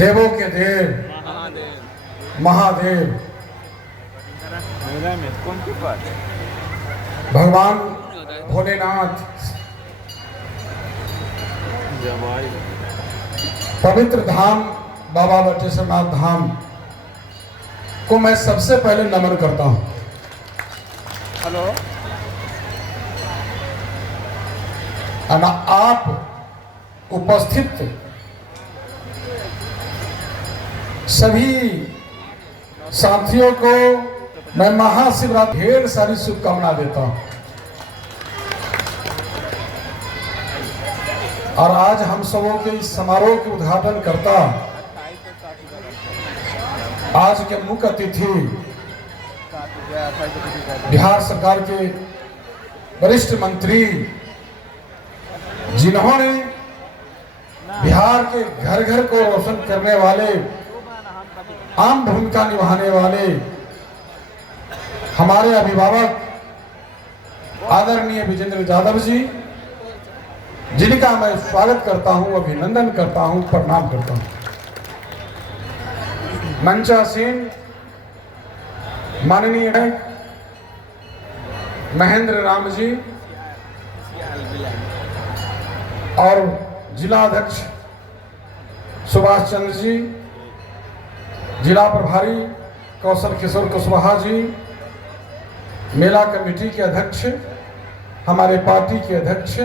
देवों के देव महादेव भगवान भोलेनाथ पवित्र धाम बाबा बटेश्वरनाथ धाम को मैं सबसे पहले नमन करता हूं। हेलो आप उपस्थित सभी साथियों को मैं महाशिवरात्रि ढेर सारी शुभकामना देता हूं। और आज हम सबों के इस समारोह के उद्घाटन करता आज के मुख्य अतिथि बिहार सरकार के वरिष्ठ मंत्री, जिन्होंने बिहार के घर घर को रोशन करने वाले, आम भूमिका निभाने वाले हमारे अभिभावक आदरणीय विजेंद्र यादव जी, जिनका मैं स्वागत करता हूं, अभिनंदन करता हूं, प्रणाम करता हूं। मंचासीन माननीय महेंद्र राम जी और जिला अध्यक्ष सुभाष चंद्र जी, जिला प्रभारी कौशल किशोर कुशवाहा जी, मेला कमेटी के अध्यक्ष, हमारे पार्टी के अध्यक्ष,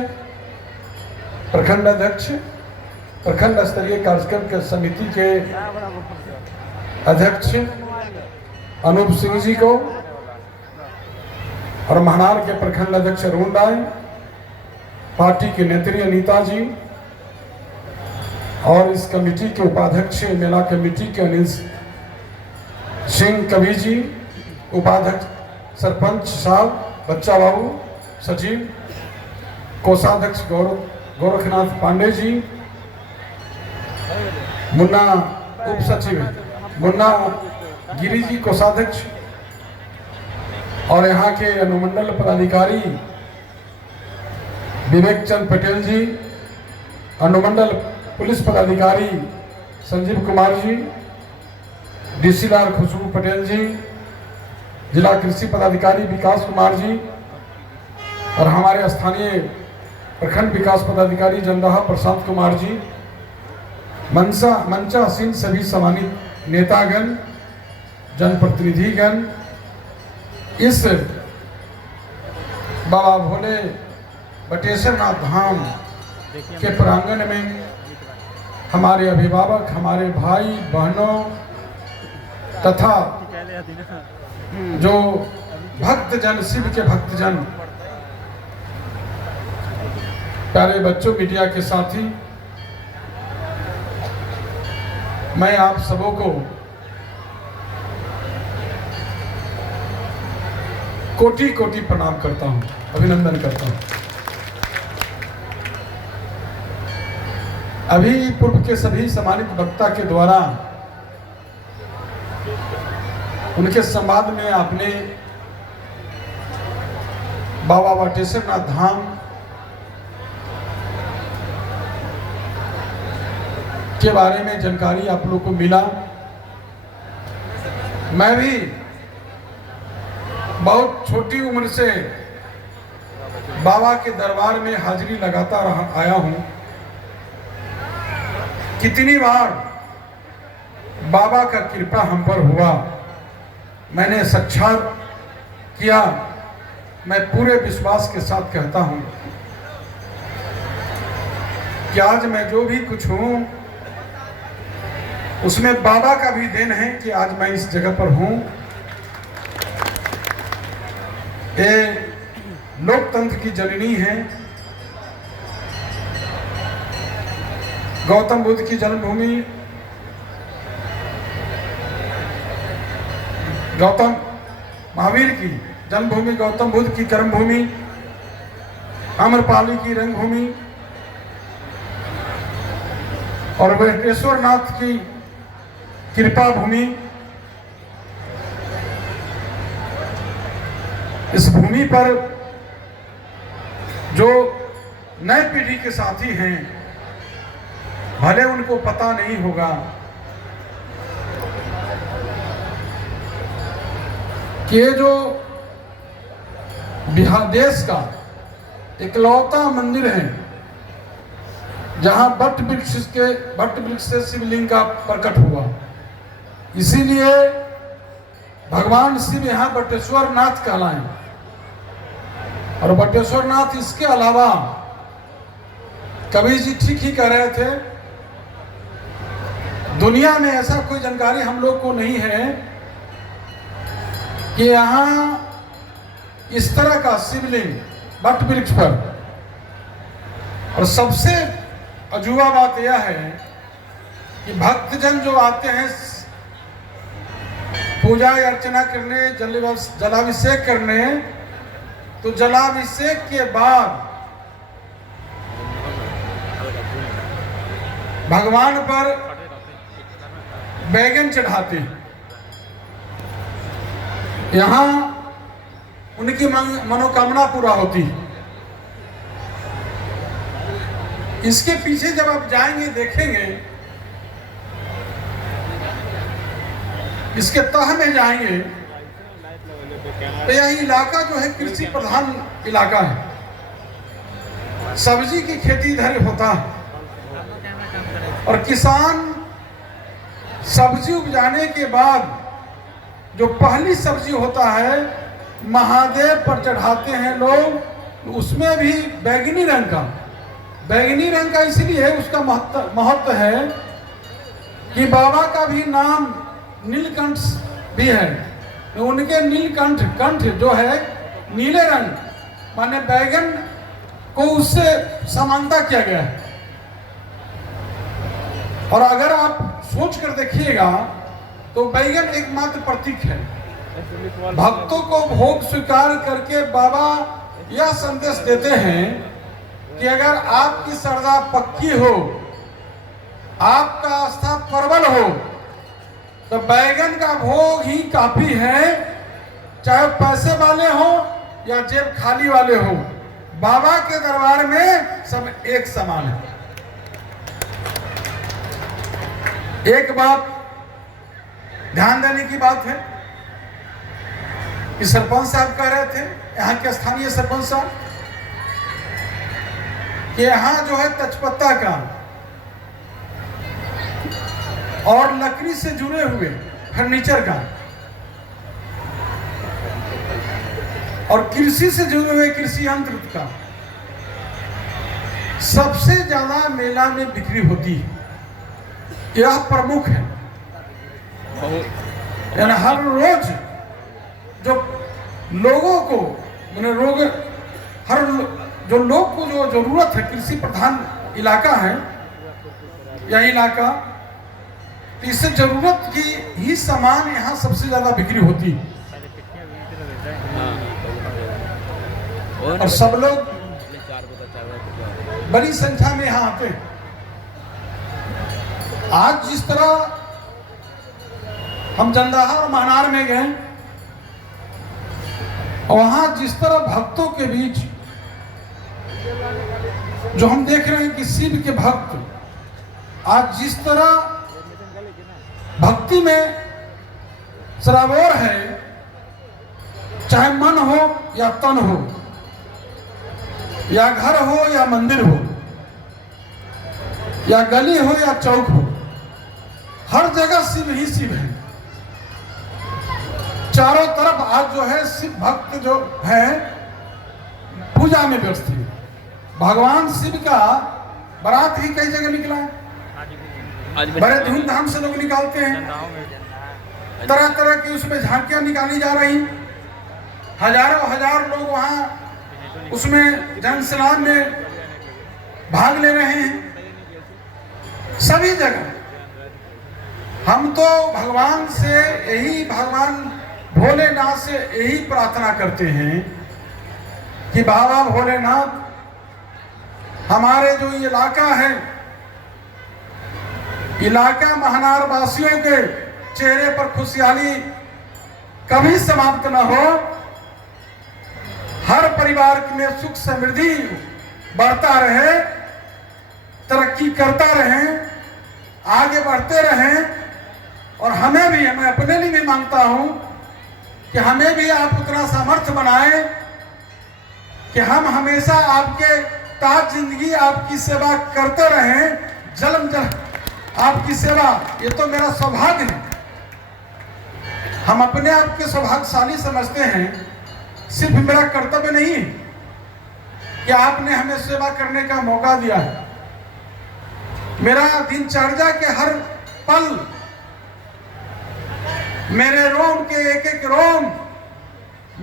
प्रखंड अध्यक्ष, प्रखंड स्तरीय कार्यक्रम के समिति के अध्यक्ष अनूप सिंह जी को और महनार के प्रखंड अध्यक्ष अरुण राय, पार्टी के नेत्री अनीता जी और इस कमेटी के उपाध्यक्ष मेला कमेटी के अनिल सिंह कवि जी, उपाध्यक्ष सरपंच साहब बच्चा बाबू, सचिव कोषाध्यक्ष गोरखनाथ पांडे जी, मुन्ना उप सचिव मुन्ना गिरी जी कोषाध्यक्ष और यहाँ के अनुमंडल पदाधिकारी विवेक चंद पटेल जी, अनुमंडल पुलिस पदाधिकारी संजीव कुमार जी, डीसीदार खुशबू पटेल जी, जिला कृषि पदाधिकारी विकास कुमार जी और हमारे स्थानीय प्रखंड विकास पदाधिकारी जंदाहा प्रशांत कुमार जी, मंचासीन सभी सम्मानित नेतागण, जनप्रतिनिधिगण, इस बाबा भोले बटेश्वरनाथ धाम के प्रांगण में हमारे अभिभावक, हमारे भाई बहनों तथा जो भक्तजन, शिव के भक्तजन, प्यारे बच्चों, मीडिया के साथी, मैं आप सबों को कोटि कोटि प्रणाम करता हूं, अभिनंदन करता हूं। अभी पूर्व के सभी सम्मानित वक्ता के द्वारा उनके संवाद में आपने बाबा बटेश्वरनाथ धाम के बारे में जानकारी आप लोग को मिला। मैं भी बहुत छोटी उम्र से बाबा के दरबार में हाजिरी लगाता आया हूं। कितनी बार बाबा का कृपा हम पर हुआ, मैंने साक्षात किया। मैं पूरे विश्वास के साथ कहता हूं कि आज मैं जो भी कुछ हूं उसमें बाबा का भी देन है कि आज मैं इस जगह पर हूं। ये लोकतंत्र की जननी है, गौतम बुद्ध की जन्मभूमि, गौतम महावीर की जन्मभूमि, गौतम बुद्ध की कर्मभूमि, आम्रपाली की रंगभूमि और बटेश्वरनाथ की कृपा भूमि। इस भूमि पर जो नए पीढ़ी के साथी हैं, भले उनको पता नहीं होगा कि ये जो बिहार देश का इकलौता मंदिर है जहां वट वृक्ष से शिवलिंग का प्रकट हुआ, इसीलिए भगवान शिव यहाँ बटेश्वर नाथ कहलाए। और बटेश्वर नाथ इसके अलावा कबीर जी ठीक ही कह रहे थे, दुनिया में ऐसा कोई जानकारी हम लोग को नहीं है कि यहाँ इस तरह का शिवलिंग वट वृक्ष पर। और सबसे अजूबा बात यह है कि भक्तजन जो आते हैं पूजा अर्चना करने, जलाभिषेक करने, तो जलाभिषेक के बाद भगवान पर बैगन चढ़ाते हैं। यहाँ उनकी मनोकामना पूरा होती है। इसके पीछे जब आप जाएंगे देखेंगे, इसके तह में जाएंगे तो यह इलाका जो है कृषि प्रधान इलाका है। सब्जी की खेती इधर होता है और किसान सब्जी उपजाने के बाद जो पहली सब्जी होता है महादेव पर चढ़ाते हैं लोग। उसमें भी बैंगनी रंग का इसलिए उसका महत्व है कि बाबा का भी नाम नीलकंठ भी है। तो उनके कंठ जो है नीले रंग, माने बैगन को उससे समानता किया गया है। और अगर आप सोच कर देखिएगा तो बैगन एकमात्र प्रतीक है। भक्तों को भोग स्वीकार करके बाबा यह संदेश देते हैं कि अगर आपकी श्रद्धा पक्की हो, आपका आस्था प्रबल हो, तो बैगन का भोग ही काफी है। चाहे पैसे वाले हो या जेब खाली वाले हो, बाबा के दरबार में सब एक समान है। एक बात ध्यान देने की बात है कि सरपंच साहब कह रहे थे, यहाँ के स्थानीय सरपंच साहब, कि यहाँ जो है तेजपत्ता का और लकड़ी से जुड़े हुए फर्नीचर का और कृषि से जुड़े हुए कृषि यंत्र का सबसे ज्यादा मेला में बिक्री होती है। यह प्रमुख है। यानी हर रोज जो लोगों को जो लोग को जो जरूरत है, कृषि प्रधान इलाका है यह इलाका, इससे जरूरत की ही सामान यहाँ सबसे ज्यादा बिक्री होती है। और सब लोग बड़ी संख्या में यहाँ आते हैं। आज जिस तरह हम जंदाहा और महनार में गए, वहां जिस तरह भक्तों के बीच जो हम देख रहे हैं कि शिव के भक्त आज जिस तरह भक्ति में सराबोर है, चाहे मन हो या तन हो, या घर हो या मंदिर हो, या गली हो या चौक हो, हर जगह शिव ही शिव है। चारों तरफ आज जो है शिव भक्त जो है पूजा में व्यस्त है। भगवान शिव का बारात ही कई जगह निकला है, बड़े धूमधाम से लोग निकालते हैं। तरह तरह की उसमें झांकियां निकाली जा रही, हजार लोग वहां उसमें जनसलाम में भाग ले रहे हैं। सभी जगह हम तो भगवान से भगवान भोलेनाथ से यही प्रार्थना करते हैं कि बाबा भोलेनाथ हमारे जो इलाका है, इलाका महनार वासियों के चेहरे पर खुशहाली कभी समाप्त न हो, हर परिवार में सुख समृद्धि बढ़ता रहे, तरक्की करता रहे, आगे बढ़ते रहें। और मैं अपने लिए भी मांगता हूं कि हमें भी आप उतना सामर्थ्य बनाएं कि हम हमेशा आपके ताज जिंदगी आपकी सेवा करते रहें, जन्म जन्म आपकी सेवा। ये तो मेरा सौभाग्य है। हम अपने आप के सौभाग्यशाली समझते हैं। सिर्फ मेरा कर्तव्य नहीं है कि आपने हमें सेवा करने का मौका दिया है। मेरा दिनचर्या के हर पल, मेरे रोम के एक एक रोम,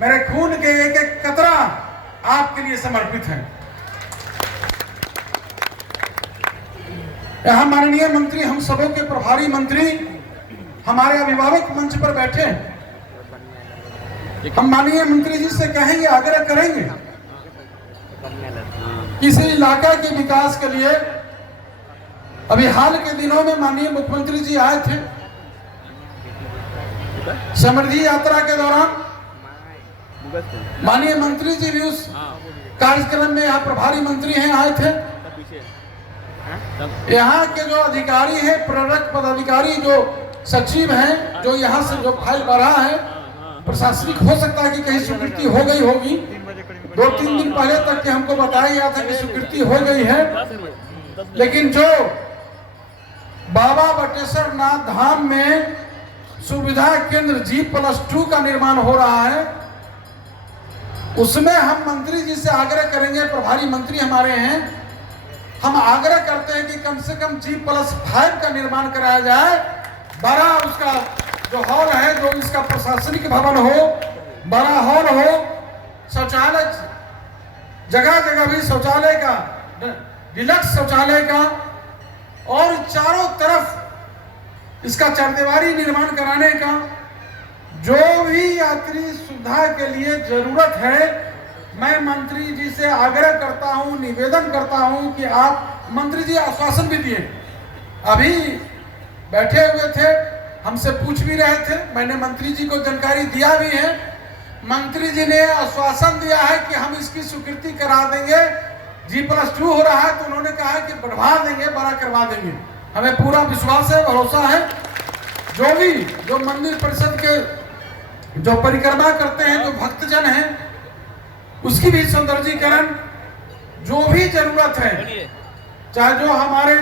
मेरे खून के एक एक कतरा आपके लिए समर्पित है। यहां माननीय मंत्री, हम सबों के प्रभारी मंत्री हमारे अभिभावक मंच पर बैठे हैं। हम माननीय मंत्री जी से कहेंगे, आग्रह करेंगे, इस इलाका के विकास के लिए अभी हाल के दिनों में माननीय मुख्यमंत्री जी आए थे समृद्धि यात्रा के दौरान। माननीय मंत्री जी भी उस कार्यक्रम में यहाँ प्रभारी मंत्री हैं, आए थे। यहाँ के जो अधिकारी हैं, प्रेरक पदाधिकारी, जो सचिव हैं, जो यहाँ से जो फाइल बढ़ा है, प्रशासनिक हो सकता है कि कहीं स्वीकृति हो गई होगी। 2-3 दिन पहले तक के हमको बताया गया था कि स्वीकृति हो गई है, लेकिन जो बाबा बटेश्वर नाथ धाम में सुविधा केंद्र G+2 का निर्माण हो रहा है, उसमें हम मंत्री जी से आग्रह करेंगे, प्रभारी मंत्री हमारे हैं, हम आग्रह करते हैं कि कम से कम G+5 का निर्माण कराया जाए। बड़ा उसका जो हॉल है, जो इसका प्रशासनिक भवन हो, बड़ा हॉल हो, शौचालय, जगह जगह भी शौचालय का, डिलक्स शौचालय का, और चारों तरफ इसका चरदीवारी निर्माण कराने का। जो भी यात्री सुविधा के लिए जरूरत है, मैं मंत्री जी से आग्रह करता हूं, निवेदन करता हूं कि आप, मंत्री जी आश्वासन भी दिए, अभी बैठे हुए थे, हमसे पूछ भी रहे थे, मैंने मंत्री जी को जानकारी दिया भी है। मंत्री जी ने आश्वासन दिया है कि हम इसकी स्वीकृति करा देंगे। G+2 हो रहा है तो उन्होंने कहा है कि बढ़वा देंगे, बड़ा करवा देंगे। हमें पूरा विश्वास है, भरोसा है। जो भी, जो मंदिर परिषद के जो परिक्रमा करते हैं, जो भक्तजन हैं, उसकी भी सौंदर्यीकरण, जो भी जरूरत है, चाहे जो हमारे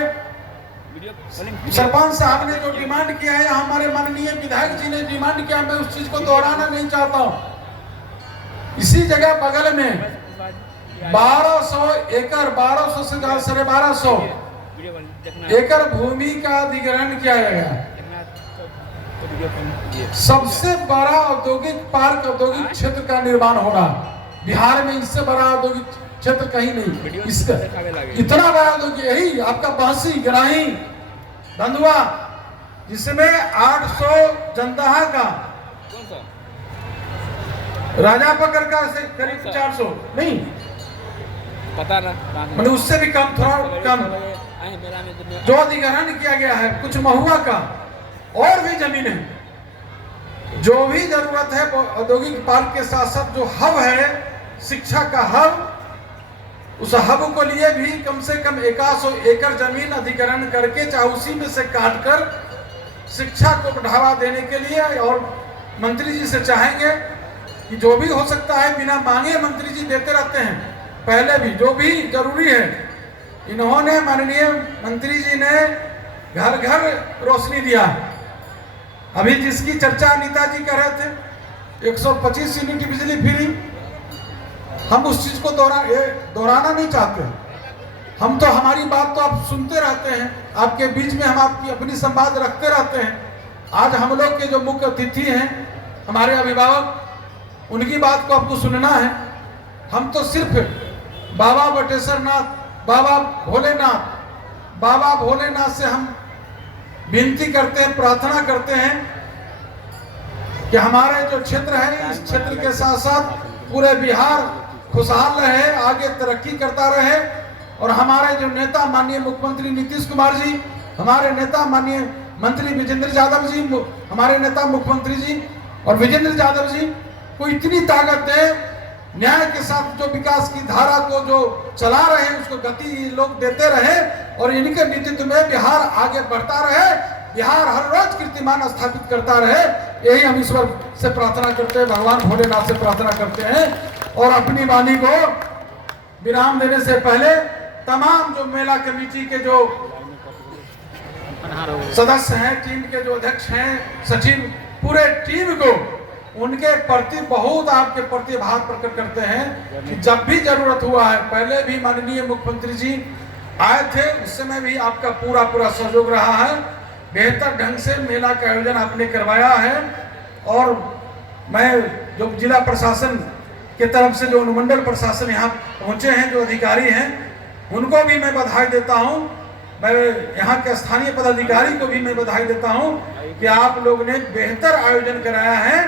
सरपंच साहब ने जो डिमांड किया है, हमारे माननीय विधायक जी ने डिमांड किया, मैं उस चीज को दोहराना नहीं चाहता हूं। इसी जगह बगल में 1200 एकड़, 1200 से ज्यादा, 1250 एकड़ भूमि का अधिग्रहण किया गया। सबसे बड़ा औद्योगिक पार्क, औद्योगिक क्षेत्र का निर्माण होगा बिहार में। इससे बड़ा औद्योगिक क्षेत्र कहीं नहीं। इसका इतना बड़ा औद्योगिक, यही आपका बांसी, गिराही, धंधुआ, जिसमें 800 जनदाहा का, राजा पकड़ का से करीब 400 नहीं, पता ना, मैंने उससे भी कम, थोड़ा कम जो अधिग्रहण किया गया है। कुछ महुआ का और भी जमीन है। जो भी जरूरत है औद्योगिक पार्क के साथ साथ जो हब है, शिक्षा का हब, उस हब को लिए भी कम से कम 100 एकड़ जमीन अधिग्रहण करके, चाहे उसी में से काटकर शिक्षा को बढ़ावा देने के लिए। और मंत्री जी से चाहेंगे कि जो भी हो सकता है, बिना मांगे मंत्री जी देते रहते हैं, पहले भी जो भी जरूरी है। इन्होंने, माननीय मंत्री जी ने घर घर रोशनी दिया। अभी जिसकी चर्चा अनीता जी कर रहे थे, 125 यूनिट बिजली फ्री, हम उस चीज को दोहराना नहीं चाहते। हम तो, हमारी बात तो आप सुनते रहते हैं, आपके बीच में हम आपकी अपनी संवाद रखते रहते हैं। आज हम लोग के जो मुख्य अतिथि हैं, हमारे अभिभावक, उनकी बात को आपको सुनना है। हम तो सिर्फ बाबा बटेश्वर नाथ, बाबा भोलेनाथ से हम विनती करते हैं, प्रार्थना करते हैं कि हमारे जो क्षेत्र है, इस क्षेत्र के साथ साथ पूरे बिहार खुशहाल रहे, आगे तरक्की करता रहे। और हमारे जो नेता माननीय मुख्यमंत्री नीतीश कुमार जी, हमारे नेता माननीय मंत्री विजेंद्र यादव जी, हमारे नेता मुख्यमंत्री जी और विजेंद्र यादव जी को इतनी ताकत दे, न्याय के साथ जो विकास की धारा को जो चला रहे हैं, उसको गति लोग देते रहे और इनके नेतृत्व में बिहार आगे बढ़ता रहे। बिहार हर रोज कीर्तिमान स्थापित करता रहे, यही हम ईश्वर से प्रार्थना करते हैं, भगवान भोलेनाथ से प्रार्थना करते हैं। और अपनी वाणी को विराम देने से पहले तमाम जो मेला कमेटी के जो सदस्य हैं, टीम के जो अध्यक्ष हैं, सचिव, पूरे टीम को उनके प्रति बहुत आपके प्रति आभार प्रकट करते हैं कि जब भी जरूरत हुआ है, पहले भी माननीय मुख्यमंत्री जी आए थे, उस समय भी आपका पूरा सहयोग रहा है। बेहतर ढंग से मेला का आयोजन आपने करवाया है। और मैं जो जिला प्रशासन के तरफ से जो अनुमंडल प्रशासन यहाँ पहुँचे हैं, जो अधिकारी हैं, उनको भी मैं बधाई देता हूँ। मैं यहाँ के स्थानीय पदाधिकारी को भी मैं बधाई देता हूँ कि आप लोग ने बेहतर आयोजन कराया है।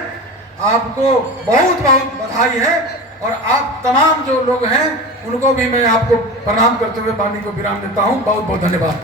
आपको बहुत बधाई है। और आप तमाम जो लोग हैं उनको भी मैं आपको प्रणाम करते हुए वाणी को विराम देता हूँ। बहुत धन्यवाद।